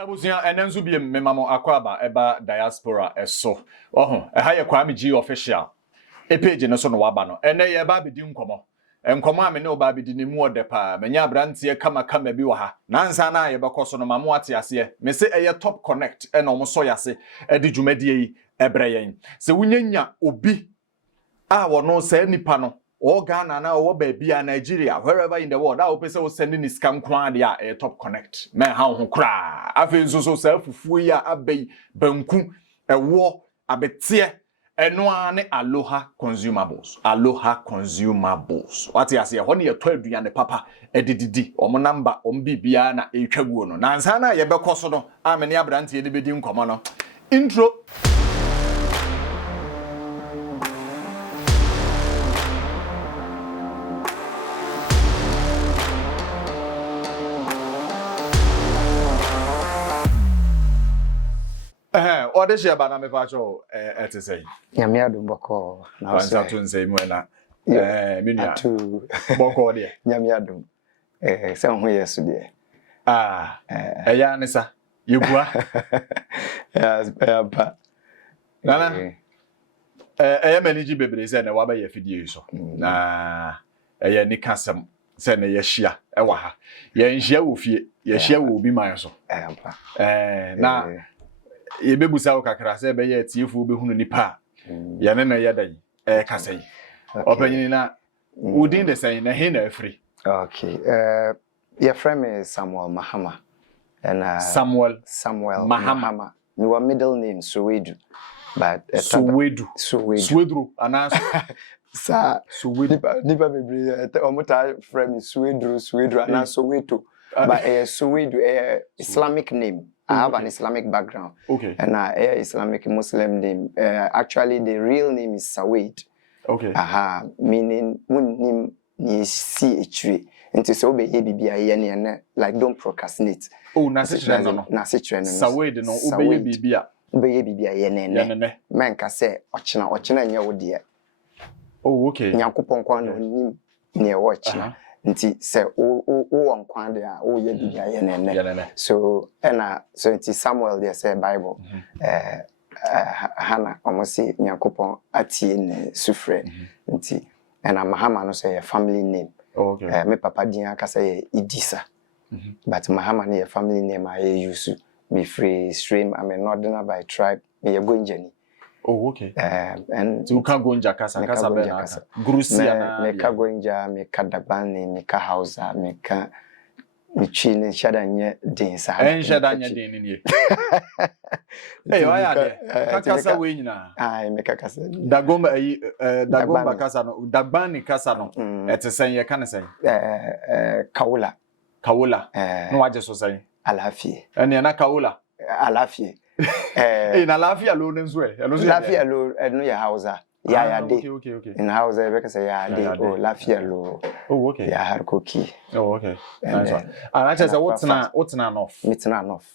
Abusia enenzu bi memamo akwaba eba diaspora eso. Ha ye Kwame G official. Page no so no waba no. Ene ye ba bedi nkomo. Nkomo a me ne oba bedi ni mu ode pa. Menya abrantie kama bi wa ha. Nansa na ye bekoso no mamo ate ase. Me se eye top connect e no mo so yase e di dwumadie yi ebreyen. Se wunyanya obi a wono se nipa no or Ghana na or baby Nigeria, wherever in the world, that will say sending this scam quandia a top connect. Man, how who cry. I feel so self fuya abe banku a war a betie and one aloha consumables. Aloha consumables. What I say, when you're 12 and the papa, a didi, or number on Bibiana, a chaguno. Nansana, Yabacosono, I'm an abranti, the bidding commoner. Intro. Or this year, but I'm a patrol at the same. Nyamiadu Boko. Now, Saturn say, Mena, Minia, two Boko, dear. Nyamiadu, somewhere yesterday. A yanisa, you go. Yes, but Nana, a manage baby said, a wabba if you so. A yanikasam, send a yeshia, a waha. Yeshia will fear, yeshia will be my so. Now. Ye bebusa wo kakra se be ye tiefo be hunu nipa ya ne na yedai kasai opanyin na within the saying na he na afri. Okay, your friend is Samuel Mahama and Samuel Mahama. Your middle name Suwedu, but Suwedu anas sa Suwedu nipa bebre omuta friend Suwedu anas Soweto, but Suwedu Islamic name. I have an Islamic background. Okay. And Islamic Muslim name. Actually, the real name is Saweed. Okay. Meaning one name is CHV. And to so be ABBI, like don't procrastinate. Oh, Nasichre no. Saweed no. Ube bibia. Ube bibia yene. Man ka say ochina nya wo de. Oh, okay. Nyankopon kwa no nim ne ochina. Nti se o nkwan de a o ye bibia ye so so nti Samuel there say Bible Hannah omosi Nyankopon atie ne sufre nti Mahama no say family name. Okay. Me papa din aka say Idisa but Mahama ne family name I use be free stream. I'm a northerner by tribe. Me go Gonjani. Oh, okay. And so you can't go in Jakasa, Casabella, Grusia, me ka Gonja, me ka Dabani, me ka Hausa, me ka Michin, Shadanya, Dinsa, and Shadanya Din in you. Hey, why are they? Casa Wina. I make a casa. Dagomba Casano, Dabani Casano, at the same, you can say. Kaula. No, I just was saying. Alafi. And Yana Kaula. Alafi. In a Lafia alone as well. Lafia alone, no, your house. Yeah, okay. In house, I because I oh, Lafia low. Oh, okay. Yeah, her cookie. Oh, okay. Nice one. And I just what's not enough? It's not enough.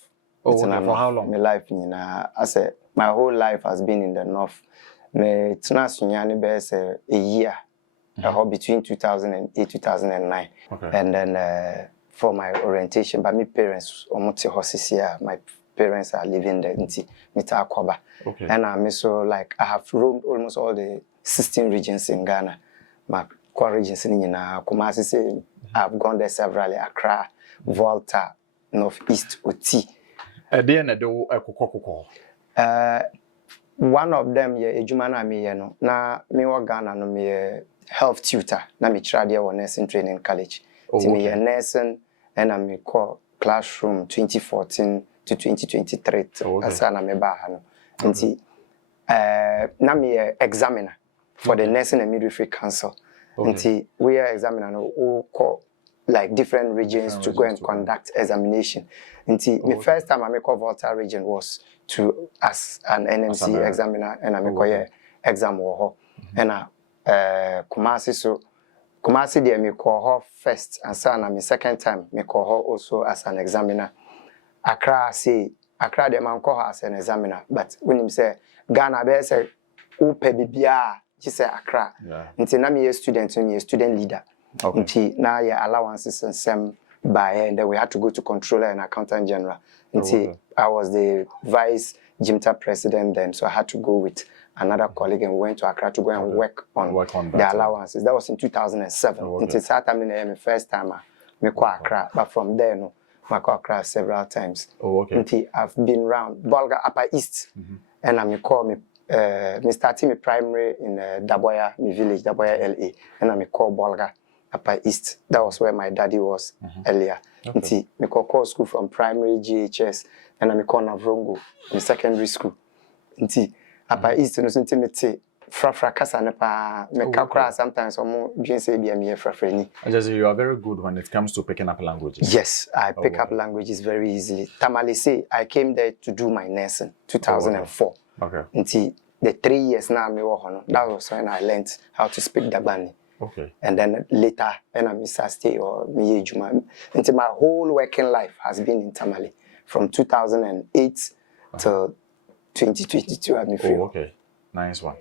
Oh, okay. For how long? My life, I said, my whole life has been in the north. It's not a year, between 2008 2009. Okay. And then for my orientation, but my parents, horses here, my parents are living there in Mita Akoba. Okay. And I'm so like I have roamed almost all the 16 regions in Ghana. My core regions in Kumasi say I've gone there severally. Accra, Volta, Northeast, Oti. One of them yeah, Ejumana me no. Na me wa Ghana no me health tutor. Na me try there nursing training college. Okay. Me nursing and I me call classroom 2014 to 2023 asana me ba ha no nti na me examiner for the nursing and midwifery council nti we are examiner no we call like different regions to go and conduct examination nti the first time I make Volta region was to as an NMC examiner and I make exam wo and Kumasi there me call her first and sana me second time me call her also as an examiner. Accra the man call her as an examiner, but when him say Ghana be say upe bibia, she say Accra. Until na me a student leader. Until na your allowances and some by her, and then we had to go to controller and accountant general. And see, I was the vice Jimta president then, so I had to go with another colleague and we went to Accra to go and work on the allowances. That was in 2007. It is that time in the first time I go Accra, but from there, no, I go Accra several times. I've been around Bolga Upper East, and I call me. Me started my primary in Daboya, my village, Daboya LA, and I call Bolga Upper East. That was where my daddy was earlier. Me call school from primary GHS, and I call Navrongo, my secondary school. Upper East, no intimate. Frafra kasa nepa me kakra sometimes omo dwen say bia me frafrani. Just you are very good when it comes to picking up languages. Yes, I pick up languages very easily. Tamale say I came there to do my nursing 2004. Until the 3 years now me wo hono. That was when I learned how to speak Dagbani. And then later when I stay or me ejuma until my whole working life has been in Tamale from 2008 to 2022 at me feel. Nice one.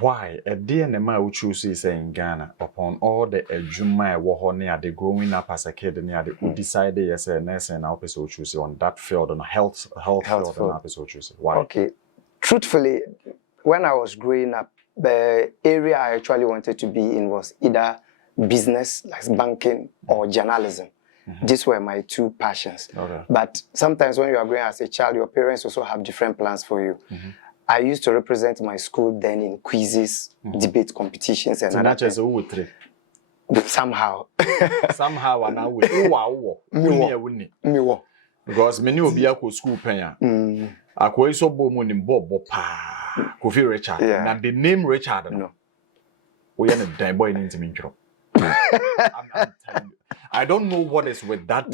Why a DNA who chooses in Ghana upon all the Juma near the growing up as a kid near the who decided as a nurse and episode choose on that field on health field and episode choose. Why? Okay. Truthfully, when I was growing up, the area I actually wanted to be in was either business, like banking, or journalism. These were my two passions. But sometimes when you are growing as a child, your parents also have different plans for you. I used to represent my school then in quizzes, debate competitions, and other things. Somehow. Somehow, and now we because many will be a school penya. I quite so boom in Bob Kofi Richard. And the name Richard, no. We are a damn boy in intro. I'm telling you. I don't know what is with that.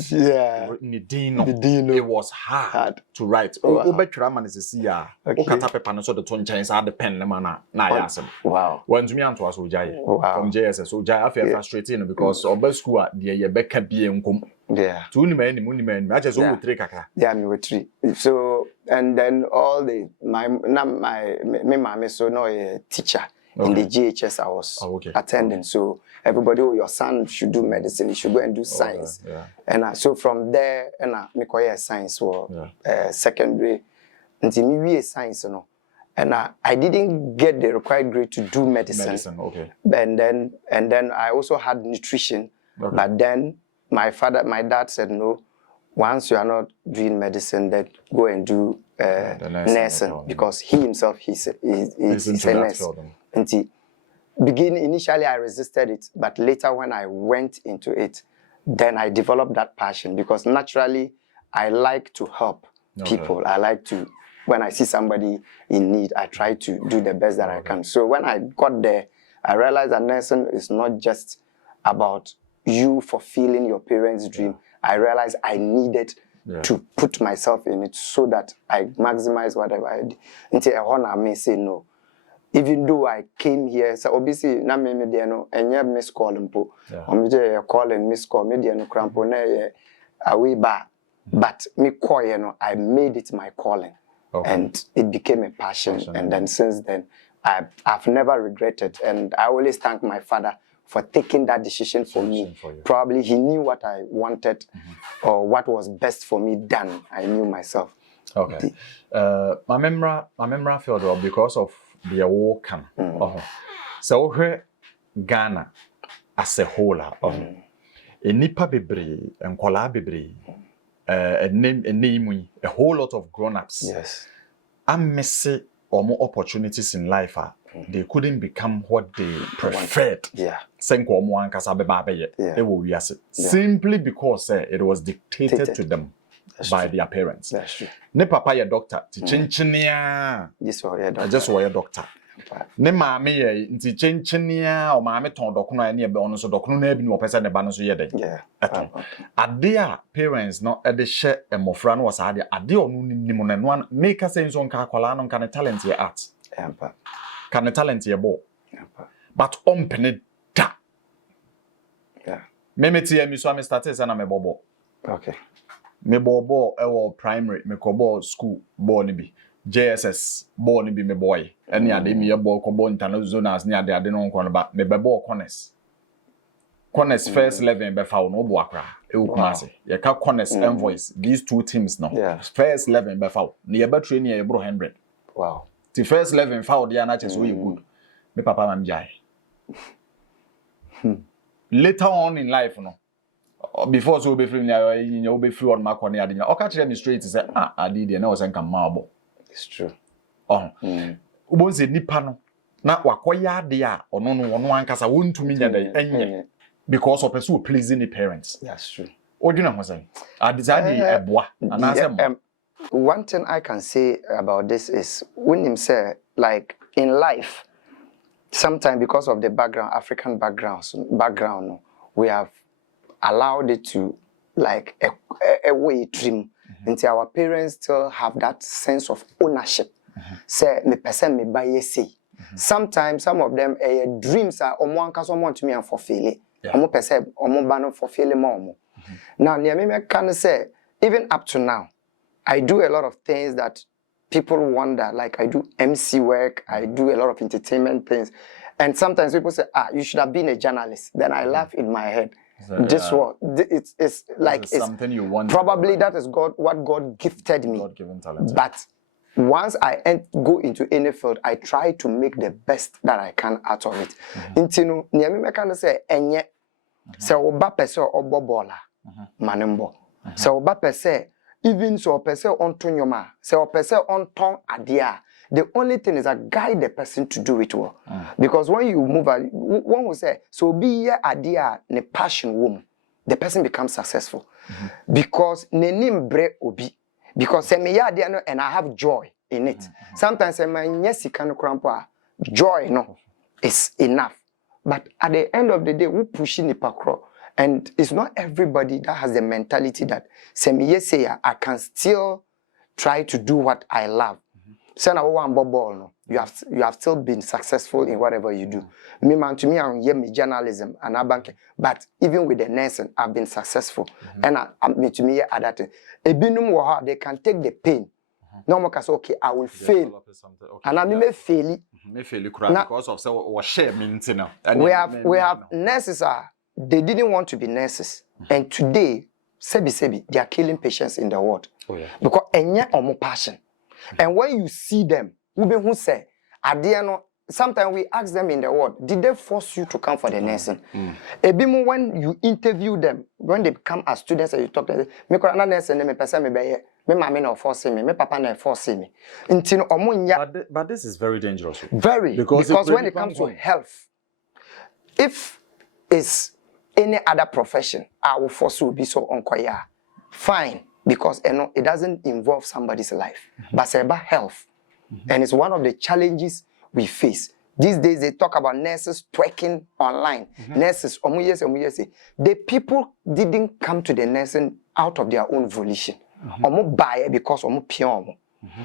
It was hard to write. Obetraman is a seer. Okatape so the tone Chinese had the pen na yasem. Wow. When to me and to us Ujai from JSS. So Jai I feel frustrating because Obe school the Yebeka be unkum. Yeah. Two men, I just over three kaka. Yeah, me with three. So and then all the my mama so no a teacher. In the GHS I was attending, so everybody, your son should do medicine, he should go and do science. And so from there, and I make science or secondary, until me science, and I didn't get the required grade to do medicine. And then I also had nutrition, but then my dad said no. Once you are not doing medicine, then go and do nursing because he himself he's a nurse. Initially I resisted it, but later when I went into it, then I developed that passion because naturally I like to help people. I like to, when I see somebody in need, I try to do the best that I can. So when I got there, I realized that nursing is not just about you fulfilling your parents' dream. I realized I needed to put myself in it so that I maximize whatever I did. Until I may say no. Even though I came here, so obviously na me there no enye miss call mpo. Me call and miss call me there no crampo na away back. But me call I made it my calling. And it became a passion. And then since then I've never regretted, and I always thank my father for taking that decision for me. Probably he knew what I wanted or what was best for me than I knew myself. My memory felt because of the walk. So here Ghana as a whole, a nipa bebre and kola bebre, a whole lot of grown-ups. Yes. I'm missing or more opportunities in life. They couldn't become what they preferred. Simply because it was dictated to them by their parents. That's true. Ne papa ye doctor, ti chenchenia. Just were doctor. Ne maame ye nti chenchenia o maame ton dokono na e be ono so dokono na bi no pesa ne ba no so ye den. Ade a parents no e de hye emofra no was ade ono nim no no make sense on ka akola no kan talent ye art. Can talent ye bo. But ompene da. Memeti ye mi so am started say na me bobo. Me bobo ewo primary me kobo school bo ni bi JSS bo ni bi me boy ene ade me ye bo kobo international zonas ni ade no nko no ba me bebo corners Corners first 11 be foul no bo akra. E wo kumase. Ye ka Corners Envoys these two teams no. First 11 be foul. Na ye be train ye bro 100. Wow. The first 11 foul dia na chese we good. Me papa man jai. Later on in life no. Before so be free you be free on my corner ade. O ka kire me straight say ade de na o say kan maabo. It's true. Ubonze nipa no na wakoya ade a ono no wono ankasa wontumi nya dai enye because of person pleasing the parents. That's true. Odina ho say adizade eboa anasem. One thing I can say about this is when him say like in life sometimes because of the background African background we have allowed it to like a way trim until our parents still have that sense of ownership. Say me person me buy say. Sometimes some of them dreams are omo anka someone to me and for failure. Omo person omo ban for failure more. Now near me can say even up to now I do a lot of things that people wonder, like I do MC work, I do a lot of entertainment things, and sometimes people say you should have been a journalist. Then I laugh in my head. This what it's like it's something you want. Probably that is what God gifted me. God-given talent. But once I go into any field, I try to make the best that I can out of it. Intino, near me can say enye. So oba pese obo bola manembo. So oba pese even so pese on tonyoma. So pese on ton adia. The only thing is that guide the person to do it well. Because when you move, one will say, so be here idea ne passion woman, the person becomes successful. Because ne nim bre obi. Because se me idea and I have joy in it. Sometimes se my nyesi kanu krampa joy no is enough. But at the end of the day, we pushing the pakro. And it's not everybody that has the mentality that se me say I can still try to do what I love. You have still been successful in whatever you do. Me man to me I'm me journalism and a bank, but even with the nursing I've been successful. And me to me at that ebinum they can take the pain. No more say okay I will fail. And I may fail it. Because of so share meaning. We have nurses they didn't want to be nurses. And today sebi they are killing patients in the world. Because enye omo passion. And when you see them, who say, sometimes we ask them in the world, did they force you to come for the nursing? Ebimu when you interview them, when they come as students and you talk to them, me ko na nursing me person me be me mama na force me papa na force me. But this is very dangerous. Very because when it comes to health, if it's any other profession, I will force you be so unkoya. Fine. Because it doesn't involve somebody's life, but it's about health. And it's one of the challenges we face. These days, they talk about nurses twerking online. Nurses, the people didn't come to the nursing out of their own volition. Buy because pure.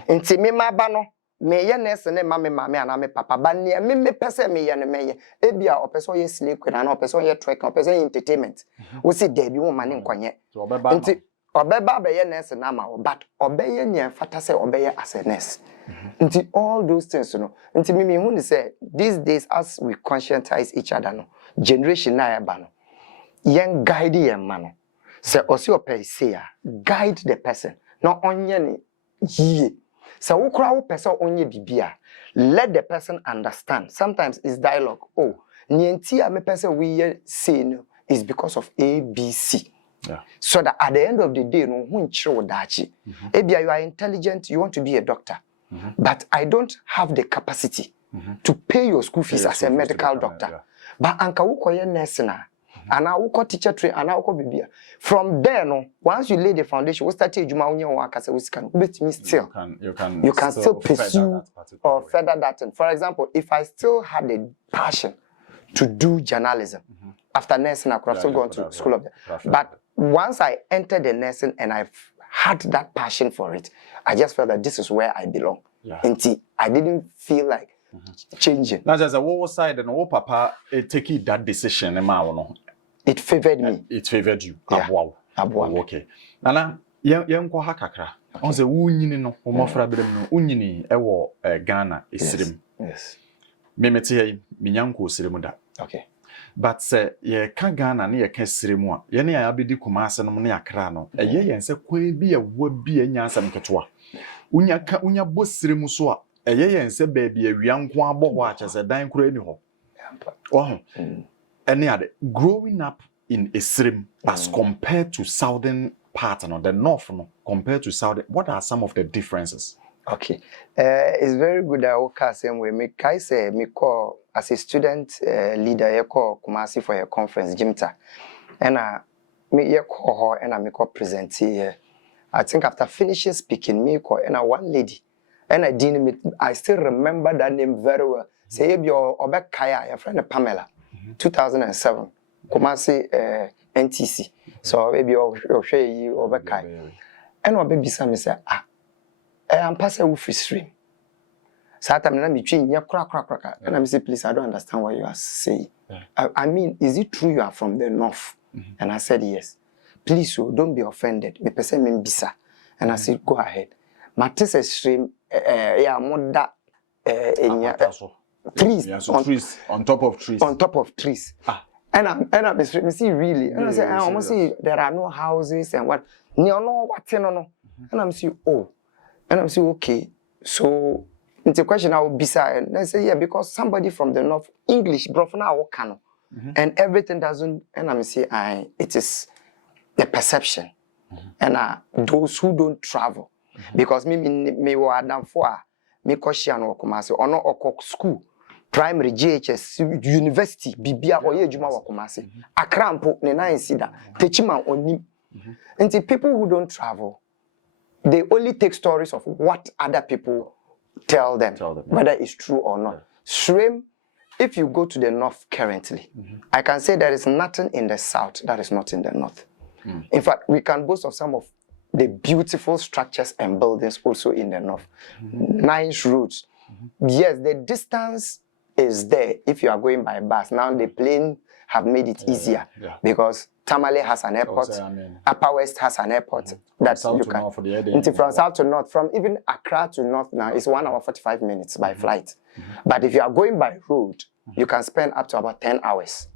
And see me mabano, me ya nurse ne mame and me papa, but near me person me yan me ebia or person ye sleep and or person ye twerk or person entertainment. We see there be woman in kwanye. Obeba be ye nurse na ma but obeye nya fata say obeye as a nurse. Until all those things until me who say these days as we conscientize each other generation na ya ba yen guide yen man say osi opay say guide the person no onye ni ye say wo kra wo person onye bibia let the person understand. Sometimes it's dialogue. Nienti a me person we say no is because of ABC. So that at the end of the day, you are intelligent, you want to be a doctor. But I don't have the capacity to pay your school fees as a medical doctor. But anka uko nurse na, ana uko teacher train, ana uko bibia. From there, once you lay the foundation, we start to juma unye wakase wisikan. You can still pursue or further that. For example, if I still had a passion to do journalism after nursing, I could have still gone to school of that. But once I entered the nursing and I've had that passion for it, I just felt that this is where I belong. Until I didn't feel like changing. Now, there's a war side and papa taking that decision. It favored me. It favored you. Wow. Okay. Nana, young Kohakakra. On the Wunin no, Mofrabim, Unini, Ewo, Ghana, is Sirim. Yes. Memeti, Minyanko Sirimunda. Okay. But say ye ka Ghana ne ye ka siremu a ye ne ya bedi Kumase no ne Accra no ye yen se kwan bi a wo bi anya asam ketewa unya bo siremu so a ye yen se ba bi awia nko abo ho a chese dan kura ni ho oh ene ade growing up in Esrim as compared to southern part no the north no compared to southern, what are some of the differences? Okay, it's very good that I same way. Me kai say me call as a student leader. I call Kumasi for a conference, Jimta, and me call her and me call present here. I think after finishing speaking, me call and one lady, and I didn't meet. I still remember that name very well. Say your Obek Kaya, your friend Pamela, 2007, Kumasi NTC. So maybe you'll share you Obek Kaya, and what baby Sammy say I'm passing with free stream. So I'm not between ya crack. And I'm say, please, I don't understand what you are saying. I mean, is it true you are from the north? And I said yes. Please, don't be offended. Me person me bisa. And I said, go ahead. Matisse stream, yeah, more that trees. Yeah, so trees on top of trees. On top of trees. And I'm see really. And I say, I almost see there are no houses and what. No, what no. And I'm see, oh. And I'm saying, okay, so it's a question I will be saying. And I say, yeah, because somebody from the north, English, brofna wakano, and everything doesn't. And I'm saying, it is the perception, and those who don't travel, because me were down for me Koshian or Kumasi or no or school, primary GHS, university, Bibia or Yejuma or Kumasi, Akrampo, Nena and Sida, Techima on him, and the people who don't travel. They only take stories of what other people tell them. Whether it's true or not. Shrimp, if you go to the north currently, I can say there is nothing in the south that is not in the north. In fact, we can boast of some of the beautiful structures and buildings also in the north. Nice roads. Yes, the distance is there if you are going by bus. Now the plane have made it easier because Tamale has an airport, Upper West has an airport that you can. From south to north, from even Accra to north now is 1 hour 45 minutes by flight. But if you are going by road, you can spend up to about 10 hours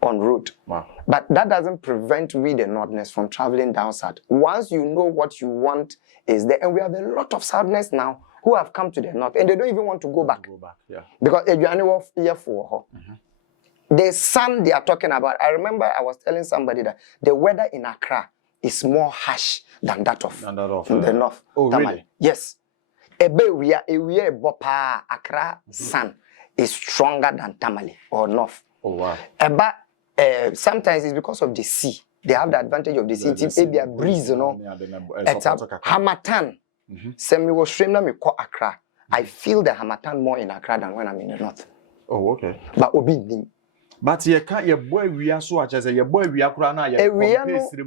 on road. But that doesn't prevent we the northerners from traveling down south. Once you know what you want is there, and we have a lot of southerners now who have come to the north and they don't even want to go back. Because if you are anywhere here for the sun they are talking about, I remember I was telling somebody that the weather in Accra is more harsh than that of the north. Oh, really? Yes. Accra sun is stronger than Tamale or north. Oh, wow. Sometimes it's because of the sea. They have the advantage of the sea. It's a breeze, you know. It's a Hamatan. Semi was stream na me call Accra. I feel the Hamatan more in Accra than when I'm in the north. Oh, okay. But Obi. But you can't your boy we are so much as your boy we are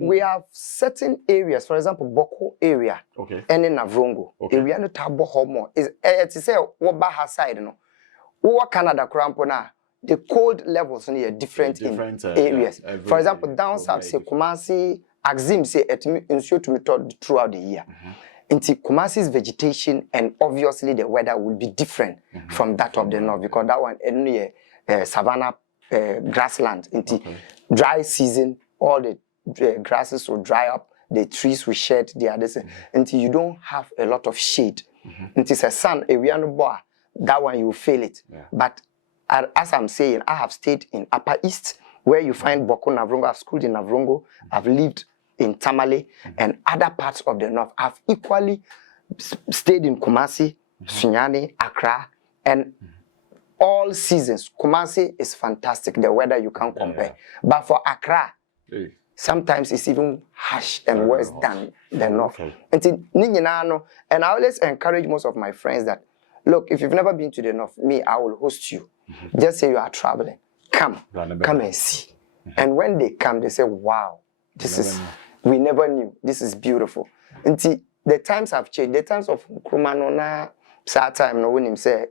we have certain areas, for example, Boko area, and in Navrongo. We are not tabo homo. Is to say what Baha side, no. What Canada crampona, the cold levels near different areas. For example, down south, say Kumasi, Axim say it ensure to me throughout the year. Into Kumasi's vegetation and obviously the weather will be different from that of the north because that one near savanna grassland. Into dry season, all the grasses will dry up, the trees will shed the others until you don't have a lot of shade. Until it's a sun, that one you will feel it. But as I'm saying, I have stayed in Upper East where you find Boko Navrongo. I've schooled in Navrongo. I've lived in Tamale and other parts of the north. I've equally stayed in Kumasi, Sunyani, Accra, and all seasons. Kumasi is fantastic. The weather you can't compare. But for Accra, sometimes it's even harsh and worse than the north. And I always encourage most of my friends that, look, if you've never been to the north, I will host you. Just say you are traveling. Come and see. And when they come, they say, wow, we never knew. This is beautiful. Until the times have changed. The times of Nkrumah, time, no one say,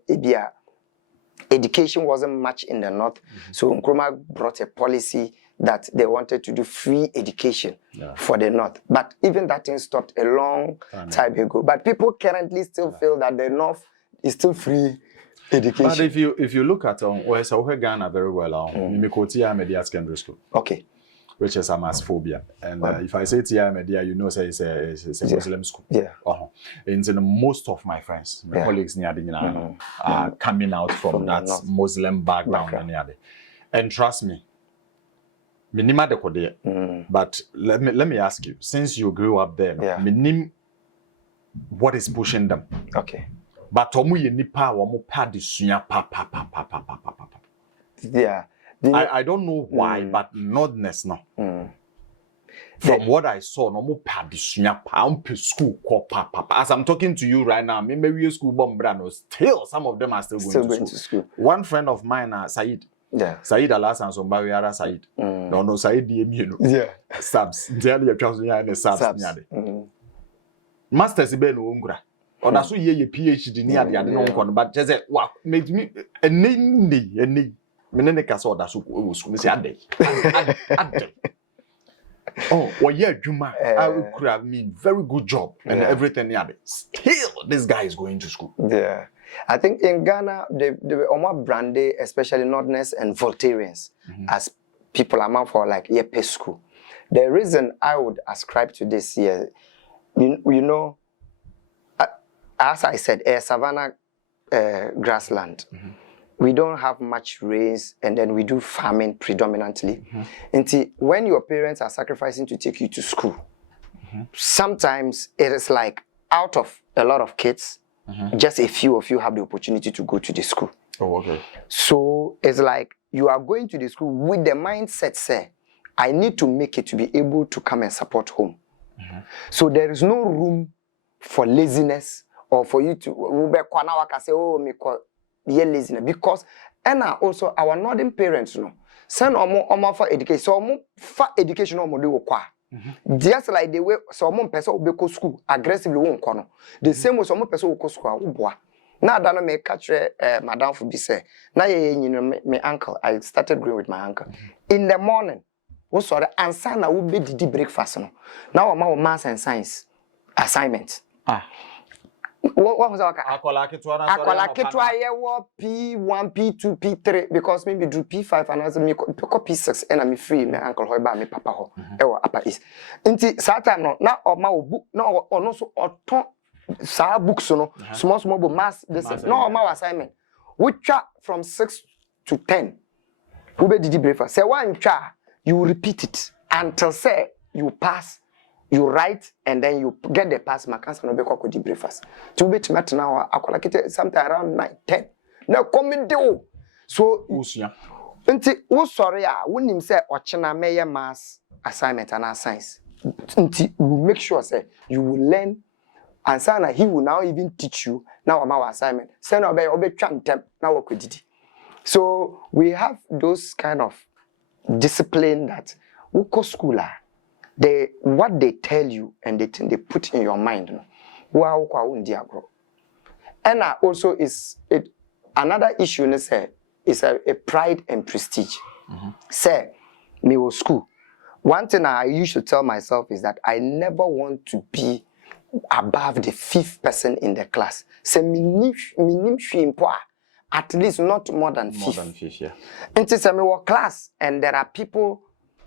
education wasn't much in the north. So Nkrumah brought a policy that they wanted to do free education for the north. But even that thing stopped a long time ago. But people currently still feel that the north is still free education. But if you look at Ghana very well, Mimikotia Media Secondary School. Okay. Which is a mass phobia. And if I say TI Media, you know, say it's a Muslim school. Yeah. And most of my friends, my colleagues near the are coming out from that Muslim background. And trust me, minima de kode. But let me ask you, since you grew up there, minim what is pushing them? Okay. But omu ye nipa omu pa disunya pa. Yeah. I don't know why, but notness no. From what I saw, no more padisunya pa school pa. As I'm talking to you right now, maybe school bomb brand, still some of them are still going to school. One friend of mine, Said. Yeah. Said Alas and Sombawiara Said. No Said you know. Yeah. Subs. Tell your children the subs. Masters Ibn Ungra. Or that's why ye PhD near the other, but just what made me a name. Menene saw that school say ade. Oh, well, yeah, Juma, I could have made very good job and everything. Still, this guy is going to school. Yeah, I think in Ghana, they were more branded, especially Northerners and Voltarians, as people amount for like pay school. The reason I would ascribe to this here, you know, as I said, savannah grassland. We don't have much rains, and then we do farming predominantly. And when your parents are sacrificing to take you to school, sometimes it is like out of a lot of kids, just a few of you have the opportunity to go to the school. Oh, okay. So it's like you are going to the school with the mindset, say, I need to make it to be able to come and support home. So there is no room for laziness or for you to say, oh, laziness, because and also our northern parents send omo for education, so omo for education omo do kwa. Just like the way so omo person will go school aggressively won kono. The same way so omo person will go school wo na da no me catch madam for be say na ye me uncle, I started growing with my uncle in the morning. Wo sorry answer na wo be didi breakfast no. Now our maths and science assignment. What was our Akola Kitwa P1, P2, P3 because maybe do P5 and as me P6 and I'm free, my uncle Hoyba, me papa ho. Ewa upper is. Inti Satan no now or my book no or no so or sa books no small mass this no my assignment. Which from 6 to 10. Who be did breakfast? Say one you repeat it until say you pass. You write and then you get the pass mark and no be ko di breakfast. To be met now akola kete sometime around 9, 10. Now come do. So usua. Nti wo sorry wonim say ochena meye mass assignment and science. Nti you make sure say you will learn and sana he will now even teach you now our assignment. Say no be twa ntem na wo kodidi. So we have those kind of discipline that we call schooler. What they tell you and the thing they put in your mind. And also is it another issue is a pride and prestige. Say, me was school. One thing I used to tell myself is that I never want to be above the 5th person in the class. Say at least not more than 5th. More than 5th, yeah. Into some class and there are people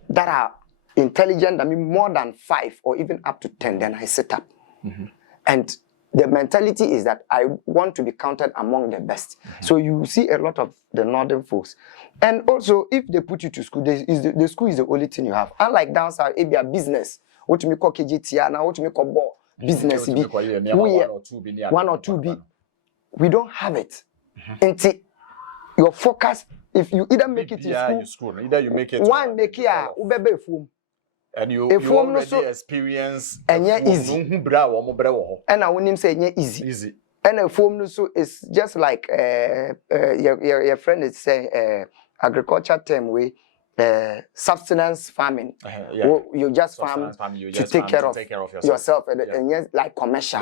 that are intelligent, I mean more than 5 or even up to 10, then I sit up. And the mentality is that I want to be counted among the best. So you see a lot of the northern folks. And also, if they put you to school, the school is the only thing you have. Unlike down south, it be a business. What you call KGTR, now what you call ball business. One or two be. We don't have it. Until your focus, if you either make it in school, either you make it one make it and you already experience and easy. And I wouldn't say easy. And a form so it's just like your friend is saying agriculture term way subsistence farming. You just farm to take care of yourself and yes, like commercial.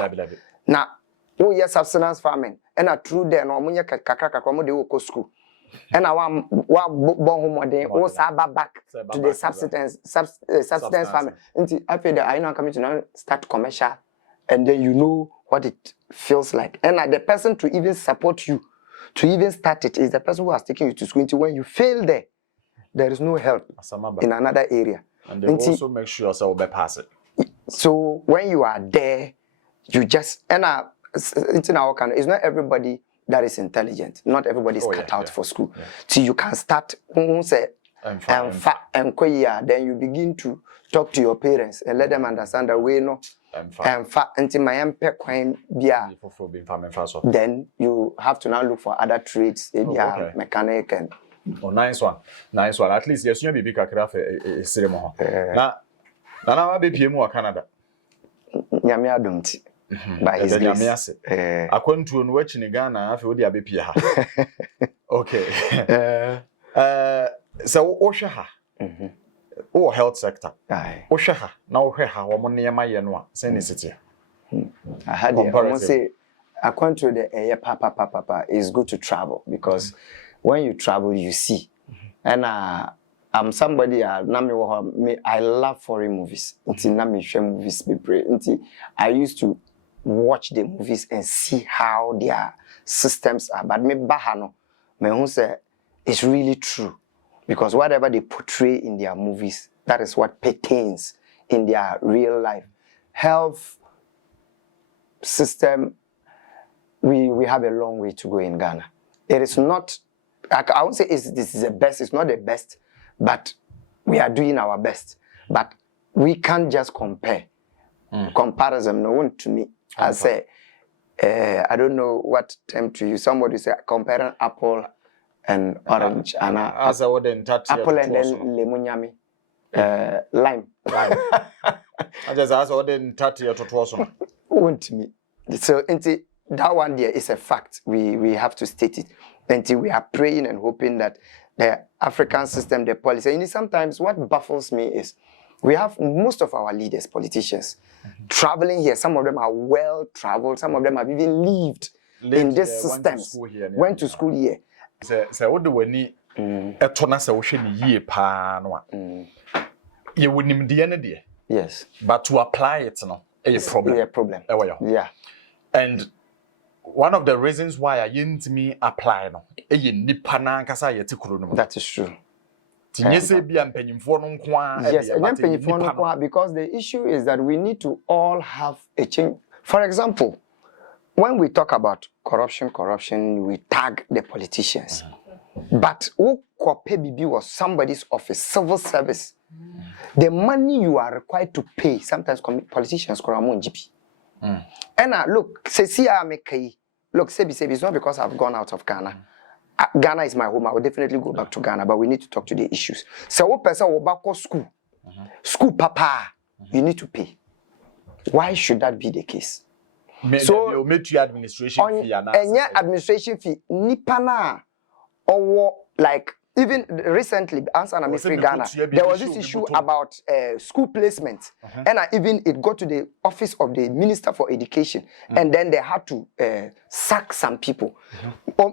Now, oh yes, subsistence farming. And a true then or munya kakaka de go school. And I want born home day or saba back to the subsistence farming. Until after that, I know coming to now start commercial, and then you know what it feels like. And the person to even support you to even start it is the person who has taken you to school. Until when you fail there is no help in another area. And they also make sure so be pass it. So when you are there, you just it's not everybody that is intelligent. Not everybody is cut out for school. Yeah. So you can start then you begin to talk to your parents and let them understand that way no. Then you have to now look for other trades, mechanic and nice one. At least yes, you be kakra fe seremo. Na be pie mu Canada. Nyame adom by his grace. Akwantu no wachi ni Ghana afi odi abepie ha. Okay. So wo hwe ha. Or health sector. O hwe ha na wo hwe ha wo mo neyema ye no a say necessity. I had it. Say akwantu the papa is good to travel because when you travel you see. And I'm somebody I love foreign movies. I used to watch the movies and see how their systems are. But me bahano, me who say it's really true. Because whatever they portray in their movies, that is what pertains in their real life. Health system, we have a long way to go in Ghana. It is not, I won't say this is the best, it's not the best, but we are doing our best. But we can't just compare. Comparison, no one to me. I say, I don't know what term to use. Somebody say comparing apple and orange. And as I wouldn't touch apple and then lemon yummy. Lime. I just as I wouldn't touch your totoso. Won't me. So that one there is a fact. We have to state it. Until we are praying and hoping that the African system, the policy. And sometimes what baffles me is we have most of our leaders, politicians, traveling here. Some of them are well traveled. Some of them have even lived in this system. Went to school here. So what do we need? A tonasa ocean ye pa no. You would name the end. Yes. But to apply it, no, a problem. A problem. Yeah. And one of the reasons why I didn't me apply no, that is true. Yes, because the issue is that we need to all have a change. For example, when we talk about corruption, we tag the politicians. But who was somebody's office, civil service. The money you are required to pay, sometimes politicians call GP. And look, it's not because I've gone out of Ghana. Ghana is my home. I will definitely go back to Ghana, but we need to talk to the issues. So what person will back school? School papa, you need to pay. Why should that be the case? So you make your administration fee and administration fee nipana or like even recently, answer na Mr. Ghana, there was this issue about school placement, and even it got to the office of the Minister for Education, and then they had to sack some people.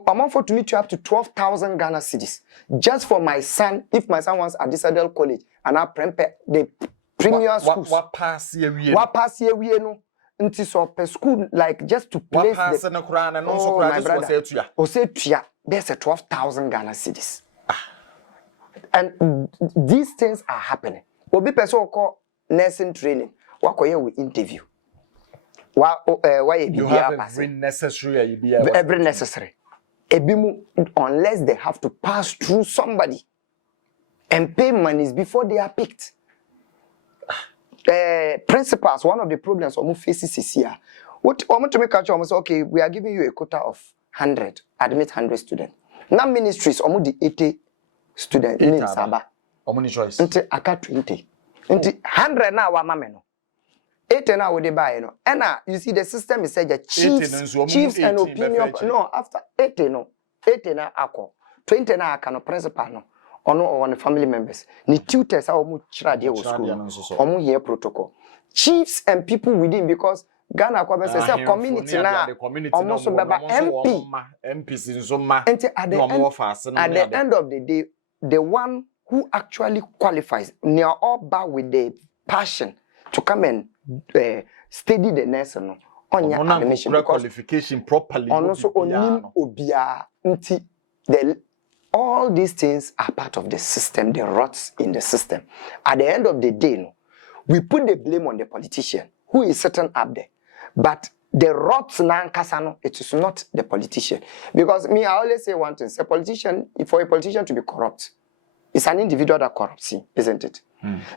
Amount for to me to up to 12,000 Ghana cedis just for my son. If my son wants at Disadel College and I prepare the premier schools, what pass here we no. Until so per school like just to place the my brother. There's a 12,000 Ghana cedis. And these things are happening. Obi person call nursing training. Wakoye we interview. Why you have every necessary every necessary. Ebimu unless they have to pass through somebody and pay monies before they are picked. Principals, one of the problems almost faces is here. What to make a almost okay, we are giving you a quota of 100, admit 100 students. Now ministries almost the 80 student in Saba. How many choice? Until aka 20. Until 100 now wa mameno. 80 now they buy no. And you see the system is said chiefs and opinion. No, after 80 no. 80 na ako. 20 na aka no principal no. Or the family members. Ni tutors are almost chira wo school. Omo here protocol. Chiefs and people within because Ghana say community na almost baba MPs in Zuma. And at the end of the day, the one who actually qualifies, they are all back with the passion to come and study the nurse. onya admission because qualification properly also onim obia nti all these things are part of the system, the rots in the system. At the end of the day, no, we put the blame on the politician who is sitting up there. But the rots nankasano, it is not the politician. Because me, I always say one thing, for a politician to be corrupt, it's an individual that corrupts him, isn't it?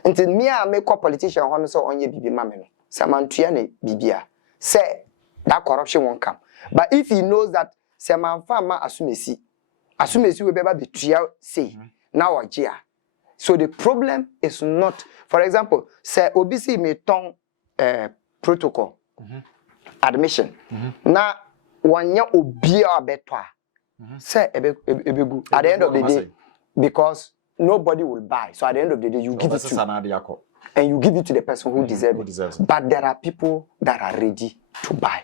Until me, I make a politician who so on ye bibi mameno. Samantuane bibia. Say that corruption won't come. But if he knows that Samanfama asumesi we be trial say now or jia. So the problem is not, for example, say OBC may tongue protocol admission. Now one year obia betwa say ebegu at the end of the day because nobody will buy. So at the end of the day you give it to and you give it to the person who deserves it. But there are people that are ready to buy.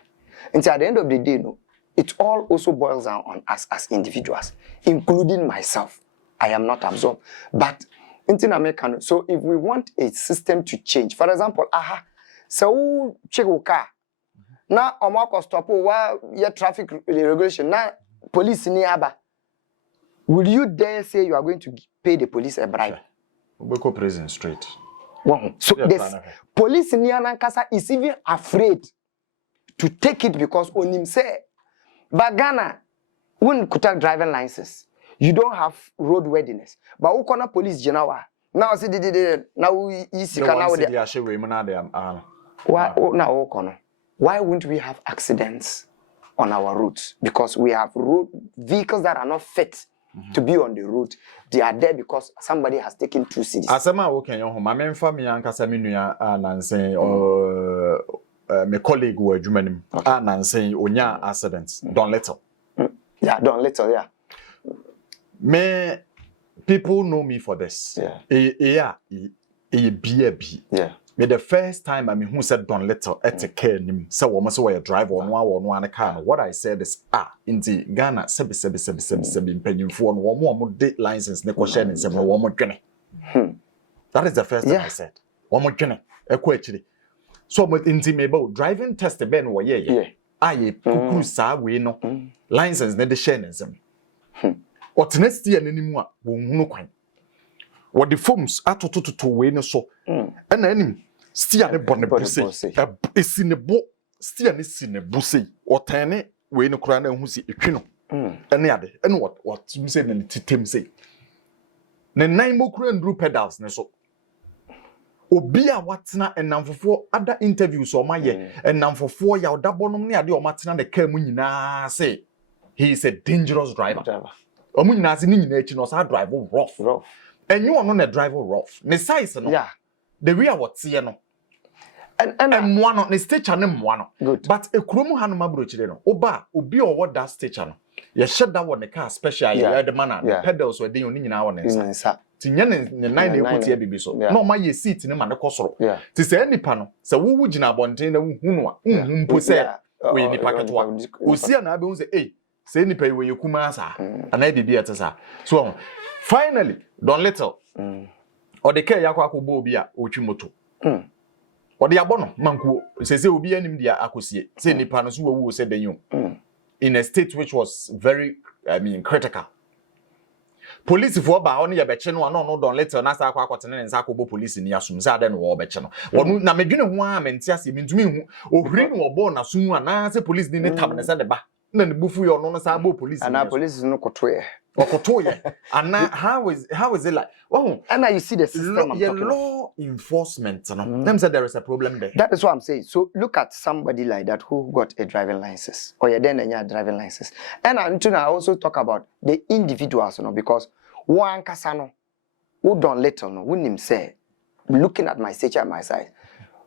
And so at the end of the day, no. It all also boils down on us as individuals, including myself. I am not absorbed. But in American, so if we want a system to change, for example, so check your car. Now, Omako stop while your traffic regulation. Now, police nearby. Will you dare say you are going to pay the police a bribe? We go prison straight. So this police near Nankasa is even afraid to take it because on him say. But Ghana, when you take driving license, you don't have road worthiness. But who can police general? Now see now you see why wouldn't we have accidents on our roads? Because we have road vehicles that are not fit to be on the road. They are there because somebody has taken 2 cities. Asema okay yo homa memfa me ankasa menua nansen my colleague who adwumanim nansen onya accidents don't little. Yeah, don't little, yeah. Me people know me for this. Yeah. Yeah. Me the first time I mean who said don't little at a care nim say wo so we drive on one car. What I said is indeed Ghana sebi mpanyimfo no wo de license ne ko share ne sem no wo mo dwene. That is the first time I said. Wo mo dwene e ko akiri. So mo indeed about driving test be no wo ye. Aye kukuru saa we no license ne de share ne sem. Otnesti ya nanimu a wo hunu kwan. What the forms atototo we no so and anim stia ne bone buse esi ne bo stia ne si ne buse otane we no kura na hu si etwe no ene ade ene what you say na titem say ne nine mo kura ndru pedals ne so obi a watena enamfofo other interviews o maye enamfofo ya odabonom ne ade o matena de car mu nyina say he is a dangerous driver. Omu nyina se ni nyina echi no sa drive rough. And you are not a driver rough. The size no. Yeah. The real what see no. And one on the stage and one. Good. But a krumu hanu mabrochire no. Oba obi or what that stage no. You shut that one the car special the man the pedals were dey oni nyina won nsa. Tinye ne nine e put here bibi so. No ma ye seat ne ma ne kosoro. Ti say nipa no. Se wo wu gina abonten na wu hunu a. Mpo say we nipa ketwa. Osi na be hu say eh say nipa we yekuma asa. Ana bibi etesa. So finally, don't little. Or the care yakwa bo obi a otwi moto. Or the abono manku say obi anim dia akosie. Say nipa no so wu say den in a state which was very critical. Police for ba on ye beche no no don't little na sa akwa akotene ne nsa akobo police ni asum say ade no wo beche no. Wonu na medwene ho a menti ase mentumi hu ohuri no wo na sumu ana say police ni tab ne say de ba. Na ne bufu yo no sa bo police. Ana police no kotoye. And now how is it like? Oh, and now you see the system. Law enforcement. Them said there is a problem there. That is what I'm saying. So look at somebody like that who got a driving license, or then a driving license. And I also talk about the individuals, because one kasano who don't little no, wouldn't him say, looking at my stage at my side.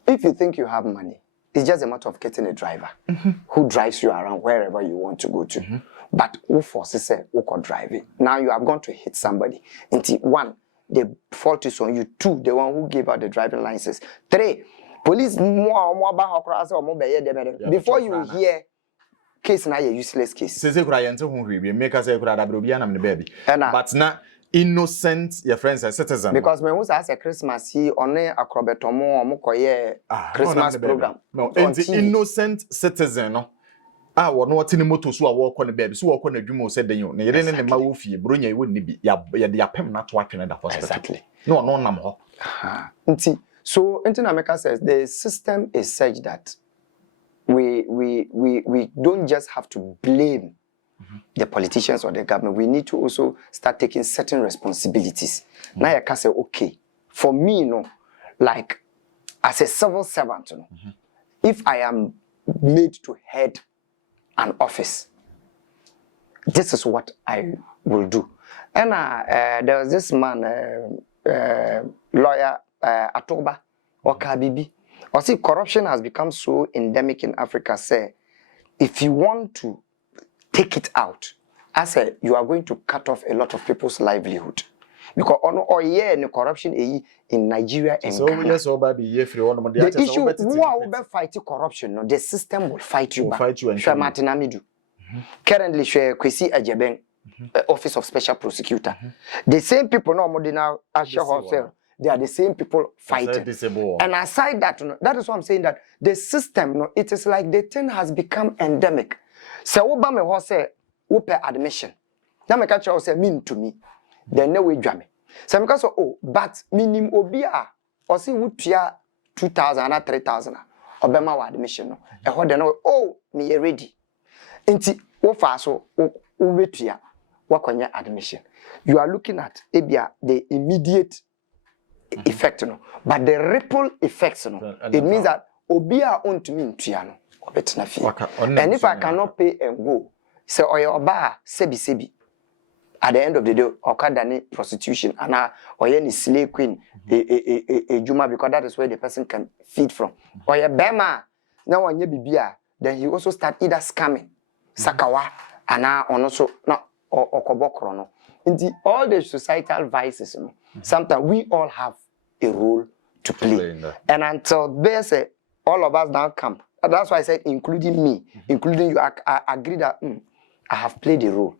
If you think you have money, it's just a matter of getting a driver who drives you around wherever you want to go to. But who forces who can drive it? Now you have gone to hit somebody. Until one, the fault is on you. Two, the one who gave out the driving license. Three, police before you hear case na a useless case. Say make us say baby. But now innocent your friends and citizen. Because me was as a Christmas he on a acrobatomo omokoye Christmas program. No, and the innocent citizen no. Ah, wo no wati ni moto so a wo kɔ ne baby so wo kɔ na dwuma o sɛ den yo ne yere ne ma wo fie bronya wo ni bi ya de yapem na to atwene da hospital. Exactly. No nam ho. So America says the system is such that we don't just have to blame the politicians or the government. We need to also start taking certain responsibilities. Now I can say, okay, for me, like as a civil servant, if I am made to head an office, this is what I will do. And there was this man, lawyer Atoba or Kabibi. Or see, corruption has become so endemic in Africa. Say, if you want to take it out, I say you are going to cut off a lot of people's livelihood. Because the corruption in Nigeria and Ghana. The issue who are fighting corruption, the system will fight you back. Currently, Kwesi Ajebeng, Office of Special Prosecutor. The same people now they are the same people fighting. And aside that, that is why I'm saying that the system, it is like the thing has become endemic. So Obama say, "Open admission." Now me catch you say mean to me. Then no way drama. So because but minimum obia or see wutia 2,000 or 3,000 Obama admission no. E ho de no me ready. Enti wo fa so wo wetua wakonya admission. You are looking at ebia the immediate effect no, but the ripple effects no. It means that obia on to me ntua no. And if I cannot pay and go, say oba sebi at the end of the day, okada prostitution and or any slave queen a juma, because that is where the person can feed from. Or a bema now when you bibia, then he also start either scamming, sakawa, and also no or kobokrono. In all the societal vices, sometimes we all have a role to play. And until they say all of us now come. That's why I said, including me, including you, I agree that I have played a role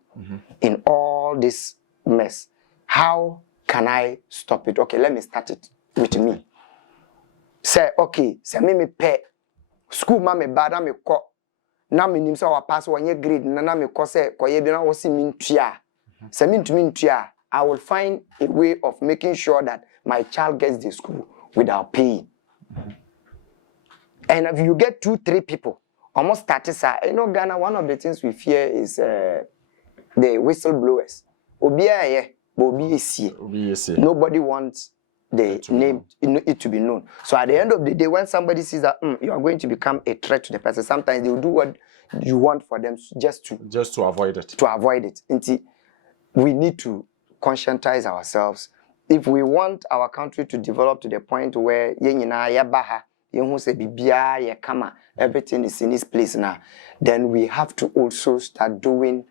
in all this mess. How can I stop it? Okay, let me start it with me. Say, okay, say me pay school ma me bad me ko na me nim say wa pass one year grade na me ko say ko ye bi na wo si me ntua. Say me ntumi ntua, I will find a way of making sure that my child gets the school without paying. And if you get 2-3 people, almost 30, Ghana, one of the things we fear is the whistleblowers. Nobody wants the name it to be known. So at the end of the day, when somebody sees that you are going to become a threat to the person, sometimes they will do what you want for them just to avoid it. To avoid it. We need to conscientize ourselves. If we want our country to develop to the point where everything is in its place now, then we have to also start doing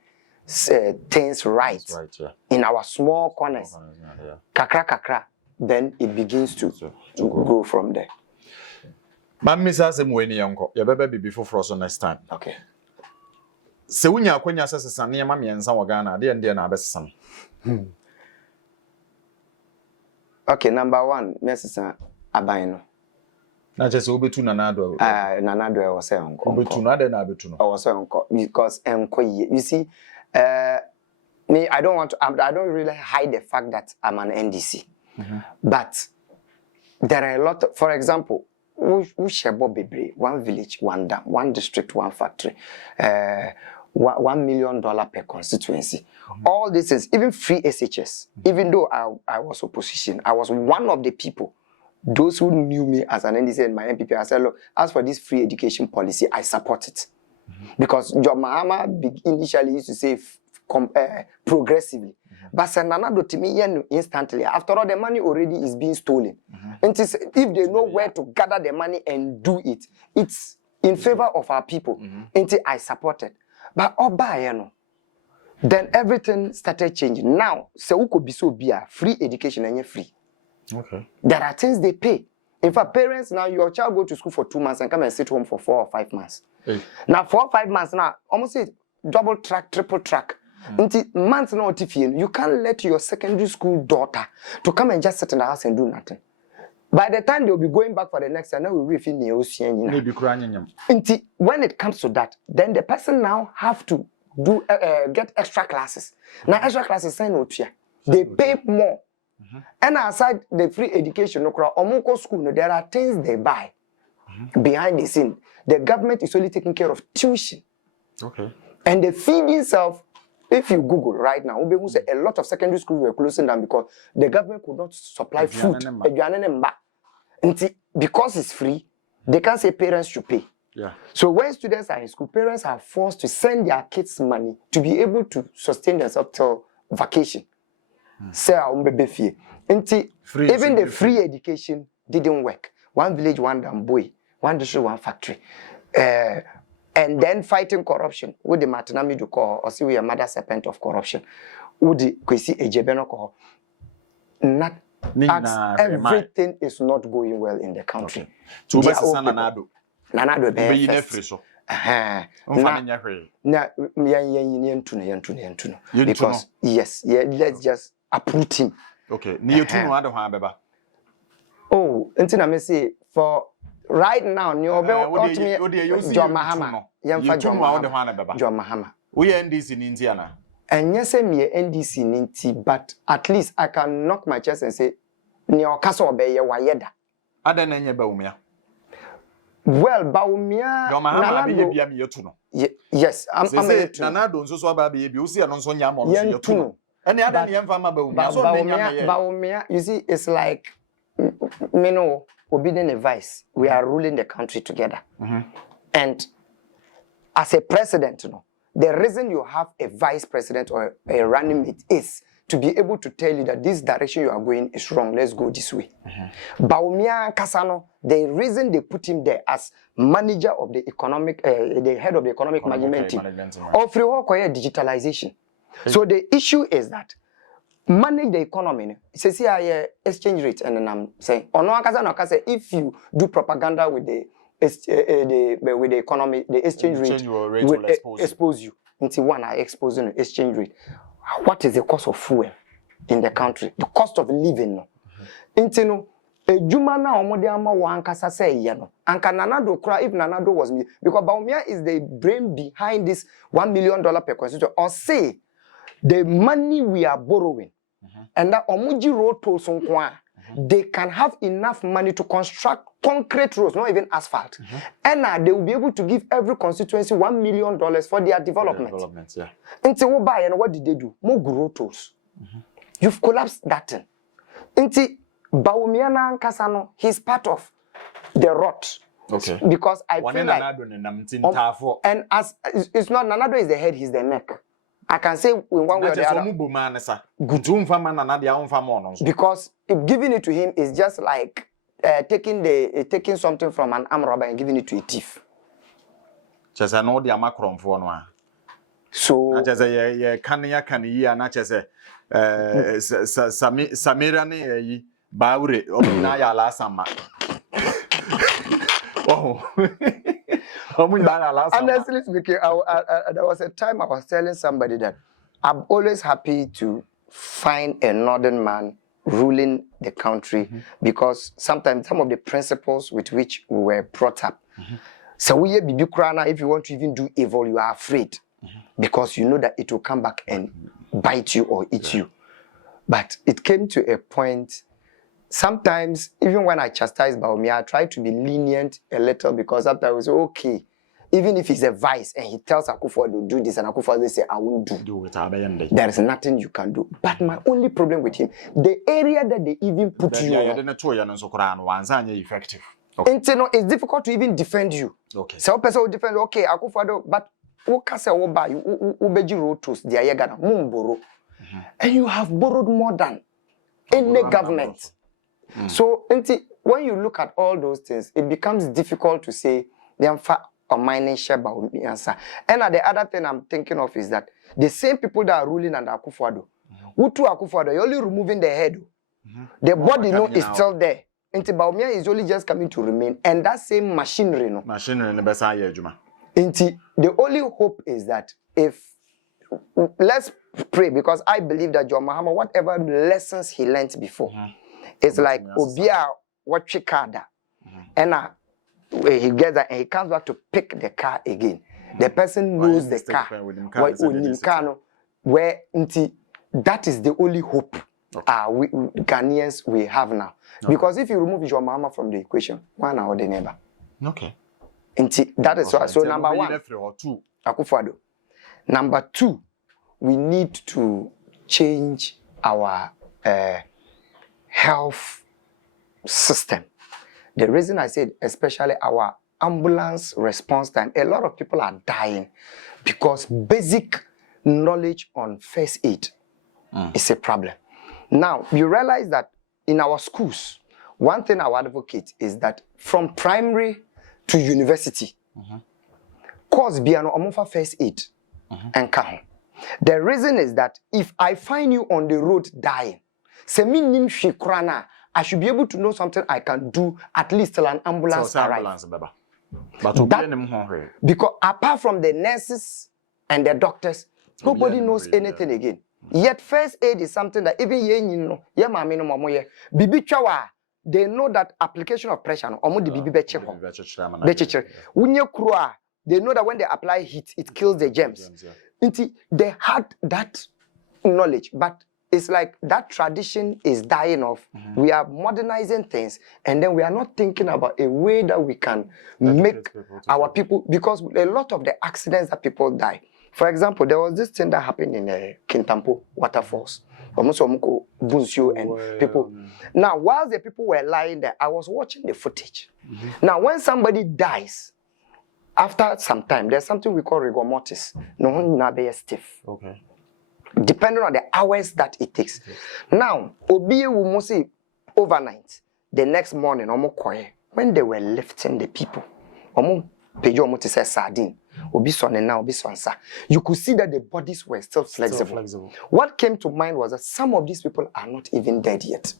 things right, in our small corners. Kakra, then it begins to go from there. Before for us next time. Okay. Se wunya akwanya sesesa ne ma miensa wo Ghana de na abesesam. Okay, number 1, necessary aban no. Na chese obetu nanado. Nanado e wose onko. Obetu na de na abetu no. Wose onko because you see me, I don't really hide the fact that I'm an NDC. But there are a lot of, for example, we share Bebre, 1 village, 1 dam, 1 district, 1 factory, $1 million per constituency. All this is even free SHS. Even though I was opposition, I was one of the people. Those who knew me as an NDC and my MPP, I said, look, as for this free education policy, I support it. Because John Mahama initially used to say progressively. But Sananado to me instantly. After all, the money already is being stolen. And if they know where to gather the money and do it, it's in favor of our people. And I support it. But then everything started changing. Now, free education and free. Okay. There are things they pay. In fact, parents now, your child go to school for 2 months and come and sit home for 4 or 5 months. Now, 4 or 5 months now, almost double track, triple track. Until months no tifien, you can't let your secondary school daughter to come and just sit in the house and do nothing. By the time they'll be going back for the next year, now we will feel Maybe crying. when it comes to that, then the person now have to do get extra classes. Now extra classes say no tia. They pay more. And aside the free education, no omunko school, no, there are things they buy behind the scene. The government is only taking care of tuition. Okay. And the feeding self, if you Google right now, a lot of secondary schools were closing down because the government could not supply food. Because it's free, they can't say parents should pay. Yeah. So when students are in school, parents are forced to send their kids money to be able to sustain themselves till vacation. Even the free education didn't work. One village, one damn boy, one district, one factory. And then fighting corruption. With the Matanami do call or see we a mother serpent of corruption. Would the Kwesi Ejebeno call? Not everything is not going well in the country. So Nanado. Nanado be because yes, yeah, let's just uproot him. Okay. Ni yetu no ado han beba. Oh, until I say for right now, John Mahama. John Mahama. We NDC in Indiana. And yes, me NDC ninti, but at least I can knock my chest and say, Neo Kaso Obey Wayeda. Ada nenye Bawumiah. Well, Bawumiah. John Mahama be bia me yetu no. Yes, I'm Nanado nso so aba be usi ano nso nya mo no yetu no. Ene ada ne yemfa ma Bawumiah so Bawumiah, you see, it's like me no obedient advice. We are ruling the country together. And as a president, you know, the reason you have a vice president or a running mate is to be able to tell you that this direction you are going is wrong. Let's go this way. Bawumiah Kasano, the reason they put him there as manager of the economic, the head of the economic management team, of digitalization. So the issue is that manage the economy. It's a exchange rate, and then I'm saying, if you do propaganda with the economy, the exchange rate will expose you. Into one, I expose the exchange rate. What is the cost of fuel in the country? The cost of living. Into Juma na omodiama wa ankasa say no. Anka Nanado cry if Nanado was me because Bawumiah is the brain behind this $1 million per constitution. Or say the money we are borrowing and that omuji road tolls they can have enough money to construct concrete roads, not even asphalt. And they will be able to give every constituency $1 million for their development. Yeah. Until we buy and what did they do? More road tolls. You've collapsed that thing. Until Bawumiah Kasano, he's part of the rot. Okay. Because I feel like and as it's not Nanado is the head, he's the neck. I can say in one way or the other. Because if giving it to him is just like taking something from an armed robber and giving it to a thief. Just I know the Macron for no. So just a can not just Samira ne Baure na ya la sama. Oh. Honestly speaking, there was a time I was telling somebody that I'm always happy to find a northern man ruling the country because sometimes some of the principles with which we were brought up. So we if you want to even do evil, you are afraid because you know that it will come back and bite you or eat you. But it came to a point. Sometimes, even when I chastise Bawumiah, I try to be lenient a little because after I was okay. Even if he's a vice and he tells Akufo-Addo to do this and Akufo-Addo say, I won't do it. There is nothing you can do. But my only problem with him, the area that they even put you on, effective. it's difficult to even defend you. Okay. So person will defend, okay, Akufo-Addo, but and you have borrowed more than any government. So when you look at all those things, it becomes difficult to say or mining share Bawumiah. And the other thing I'm thinking of is that the same people that are ruling under Akufo-Addo, who to Akufo-Addo, you're only removing the head. The body is still there. And Bawumiah is only just coming to remain. And that same machinery. Machinery in the best eye, Juma. The only hope is that if let's pray, because I believe that John Mahama, whatever lessons he learned before, it's like Obia what Chikada. And he gets that and he comes back to pick the car again. The person knows the car. Where that is the only hope we Ghanaians we have now. Because if you remove John Mahama from the equation, one or the neighbor. Okay. That is so number one. Akufo-Addo. Number two, we need to change our health system. The reason I said, especially our ambulance response time, a lot of people are dying because basic knowledge on first aid is a problem. Now, you realize that in our schools, one thing I would advocate is that from primary to university, course be an omofa first aid and come. The reason is that if I find you on the road dying, I should be able to know something I can do at least till an ambulance arrives. Because apart from the nurses and the doctors, nobody knows anything again. Yet first aid is something that even they know that application of pressure they know that when they apply heat, it kills the germs. They had that knowledge, but it's like that tradition is dying off. We are modernizing things, and then we are not thinking about a way that we can make our people, because a lot of the accidents that people die. For example, there was this thing that happened in Kintampo waterfalls. Bunsu and people. Now, while the people were lying there, I was watching the footage. Now, when somebody dies, after some time, there's something we call rigor mortis. No one be stiff. Okay. Depending on the hours that it takes. Now, Obi will mostly overnight. The next morning, when they were lifting the people, sardine. You could see that the bodies were still flexible. What came to mind was that some of these people are not even dead yet.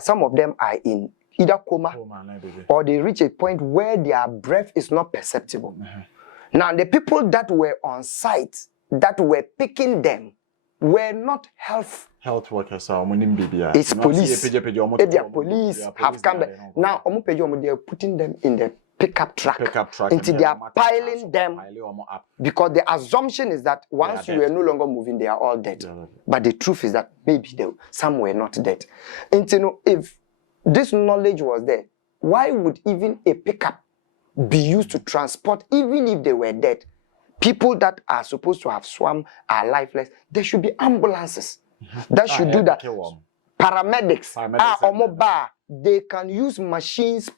Some of them are in either coma or they reach a point where their breath is not perceptible. Now, the people that were on site, that were picking them, were not health workers. It's police. Their police have come back. Now, they are putting them in the pickup truck until they are piling them because the assumption is that once you are no longer moving, they are all dead. But the truth is that maybe some were not dead. And if this knowledge was there, why would even a pickup be used to transport, even if they were dead? People that are supposed to have swum are lifeless. There should be ambulances that should do that. Paramedics they can use machines,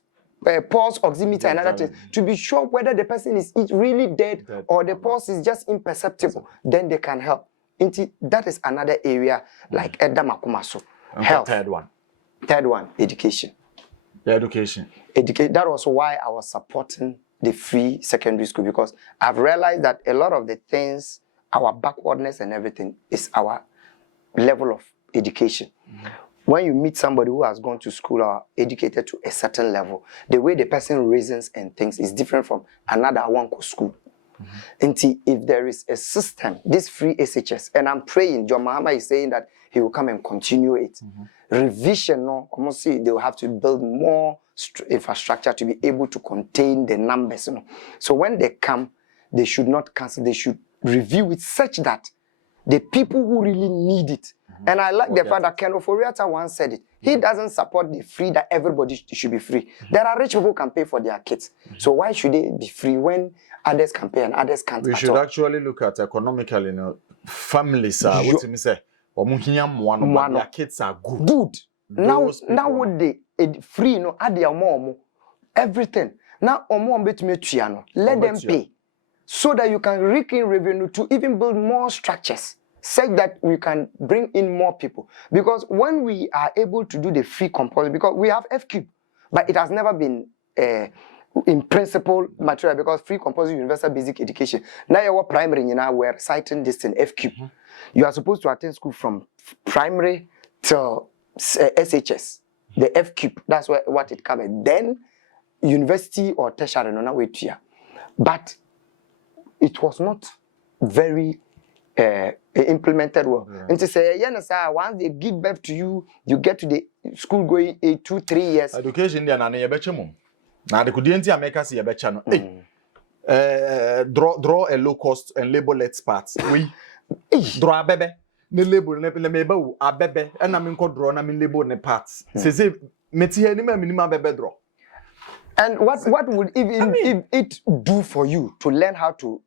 pulse oximeter and other things to be sure whether the person is really dead or the pulse is just imperceptible. Then they can help. That is another area like Edda Makumaso. Health. Third one, education. Education. That was why I was supporting the free secondary school, because I've realized that a lot of the things, our backwardness and everything, is our level of education. When you meet somebody who has gone to school or educated to a certain level, the way the person reasons and thinks is different from another one to school. If there is a system, this free SHS, and I'm praying, John Mahama is saying that he will come and continue it. Revision, almost see they will have to build more infrastructure to be able to contain the numbers. So when they come, they should not cancel, they should review it such that the people who really need it. And I like the fact that Ken Oforiatta once said it. He doesn't support the free that everybody should be free. There are rich people who can pay for their kids. So why should they be free when others can pay and others can't? We should actually look at economically, families are what you say. Their kids are good. Good. Now would they free add their mom everything. Now let them pay so that you can rake in revenue to even build more structures, such that we can bring in more people. Because when we are able to do the free compulsory, because we have FQ, but it has never been in principle material, because free compulsory universal basic education. Now your primary, we're citing this in FQ. You are supposed to attend school from primary till SHS, the FQ. That's what it covers. Then university or tertiary, but it was not very implemented well. And to say, once they give birth to you, you get to the school going 2-3 years. Education there na ye beche mum. Na de kudi enti America se ye beche no. Draw a low cost and label-led parts. We draw abebe. Ne label ne meba wo abebe. Na me nko draw na me label ne parts. Say meti he ni minimum abebe draw. And what would it do for you to learn how to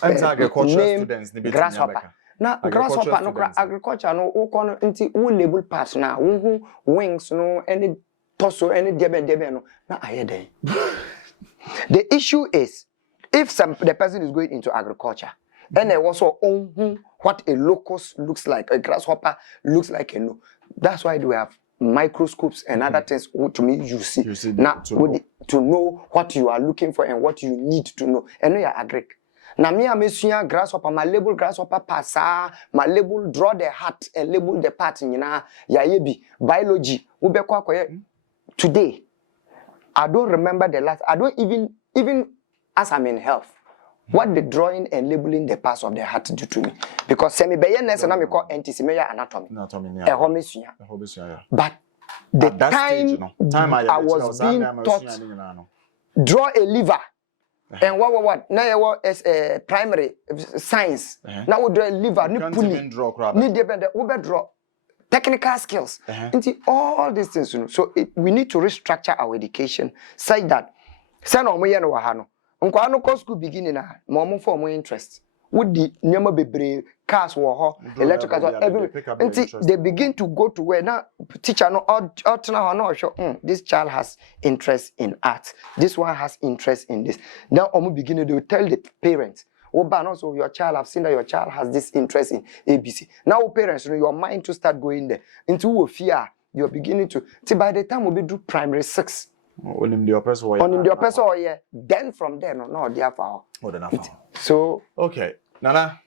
agricultural students grasshopper? Now grasshopper no agriculture no wo kono nti wo label parts na wo wings no any torso any debe no na ayeden. The issue is if the person is going into agriculture and they also own what a locust looks like, a grasshopper looks like, that's why we have microscopes and other things to me you see now to know what you are looking for and what you need to know. And you are agric. Now me a grasshopper, my label grasshopper passa, my label draw the hat and label the part in ya yebi biology. Today, I don't remember the last. I don't even as I'm in health, what the drawing and labeling the parts of the heart do to me. Because semi-bayaness and I call anatomy. But the time I was being taught, draw a liver. And what? Now is primary science. Now we draw a liver. Need draw technical skills. All these things. So we need to restructure our education such that send on me and wahano. Unko no school beginning na mo for more interest. With the nyama bebre cars wo electrical every they begin to go to where now teacher no no sure this child has interest in art. This one has interest in this. Now beginning they will tell the parents, oh, but also your child, I've seen that your child has this interest in ABC. Now, parents, your mind to start going there into fear. You're beginning to see by the time we do primary 6. On the person, then from there, no, therefore. So, okay, Nana,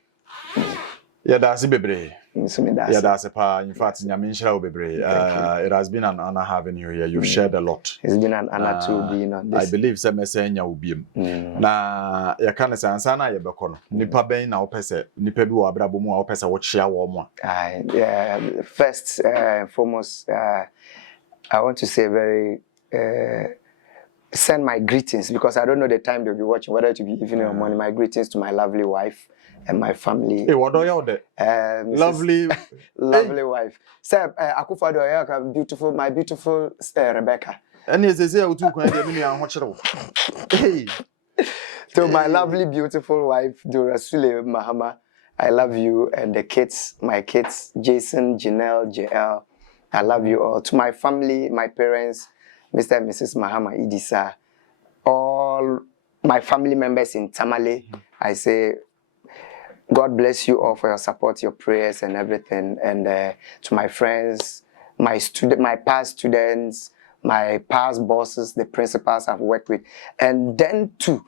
yeah, that's a baby. Yeah, that's a pa. In fact, it has been an honor having you here. You've shared a lot. It's been an honor to be on this. I believe some message will be. Na ya kana say ansana ye bekono. Nipa ben na opese, nipa bi wo abrabo mu a opese wo chia wo mo. First and foremost, I want to say send my greetings because I don't know the time they'll be watching, whether it will be evening or morning. My greetings to my lovely wife and my family. Hey, what do you do? Lovely wife. Sir, Akufado, beautiful, my beautiful Rebecca. And yes, they say hey. To my lovely, beautiful wife, Durasule Mahama, I love you, and the kids, my kids, Jason, Janelle, JL, I love you all. To my family, my parents, Mr. and Mrs. Mahama Idisa, all my family members in Tamale, I say, God bless you all for your support, your prayers, and everything. And to my friends, my past students, my past bosses, the principals I've worked with, and then to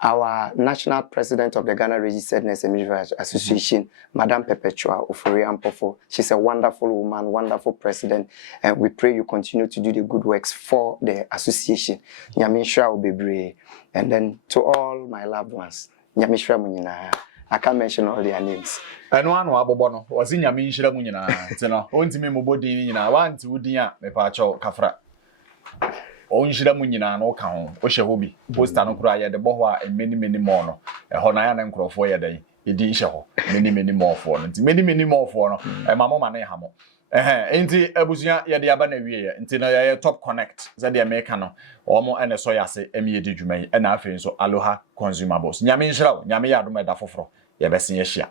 our national president of the Ghana Registered Nurse and Midwifery Association, Madam Perpetua Ofori-Ampofo. She's a wonderful woman, wonderful president, and we pray you continue to do the good works for the association. Nyamishra will be brave. And then to all my loved ones, Nyamishra Munyina. I can't mention all their names. And one wabono was in Nyamishra Munyina. Tino, Ontime Mobodi, one to Udia, Mepacho, Kafra. Onshira munyina no ka ho o hye poster no kura ya de boho a many more no e ho na ya na nkrofo ya dan e di hye ho many more for no nti many more for no e mamo ma na ha mo enti abusuya ya de aba na wie ye nti no ya top connect za de America no omo ene so ya se emi edi dwuma yi na afi so Aloha Consumables nyame nhira wo nyame ya adom eda foforo ye besen ye hia